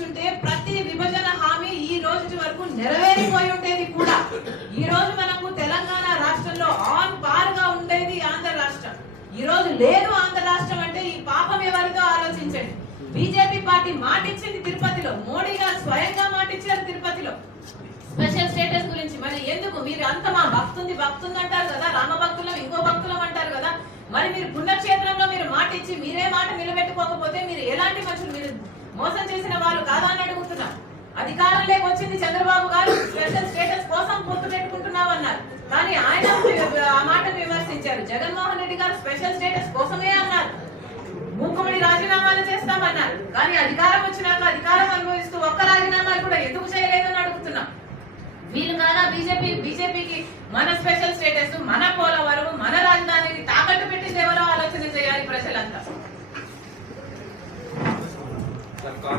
వచ్చుంటే ప్రతి విభజన హామీ ఈ రోజు వరకు నెరవేరిపోయి ఉండేది కూడా. ఈ రోజు మనకు తెలంగాణ రాష్ట్రంలో ఆన్ పార్ గా ఉండేది ఆంధ్ర రాష్ట్రం. ఈ రోజు లేదు ఆంధ్ర రాష్ట్రం అంటే ఈ పాపం ఎవరితో ఆలోచించండి. బీజేపీ పార్టీ మాటిచ్చింది తిరుపతిలో, మోడీ గారు స్వయంగా మాటిచ్చారు తిరుపతిలో స్పెషల్ స్టేటస్ గురించి. మరి ఎందుకు మీరు అంత మా భక్తుంది అంటారు కదా, రామ భక్తులం ఇంకో భక్తులం అంటారు కదా, మరి మీరు పుణ్యక్షేత్రంలో మీరు మాట ఇచ్చి మీరే మాట నిలబెట్టుకోకపోతే మీరు ఎలాంటి మనుషులు? మీరు మోసం చేసిన వాళ్ళు కాదా అని అడుగుతున్నారు. అధికారంలోకి వచ్చింది చంద్రబాబు గారు, స్పెషల్ స్టేటస్ కోసం పొత్తు పెట్టుకుంటున్నావు అన్నారు, కానీ ఆయన ఆ మాటను విమర్శించారు. జగన్మోహన్ రెడ్డి గారు స్పెషల్ స్టేటస్ కోసమే అన్నారు, మూకుమ్మడి రాజీనామాలు చేస్తామన్నారు, కానీ అధికారం వచ్చినాక అధికారం అనుభవిస్తూ ఒక్క రాజీనామాలు కూడా ఎందుకు చేయలేదని అడుగుతున్నాం. వీళ్ళు కాదా బీజేపీకి మన స్పెషల్ స్టేటస్, మన పోలవరం, మన రాజధానిని తాకట్టు పెట్టింది ఎవరో ఆలోచన చేయాలి ప్రజలంతా.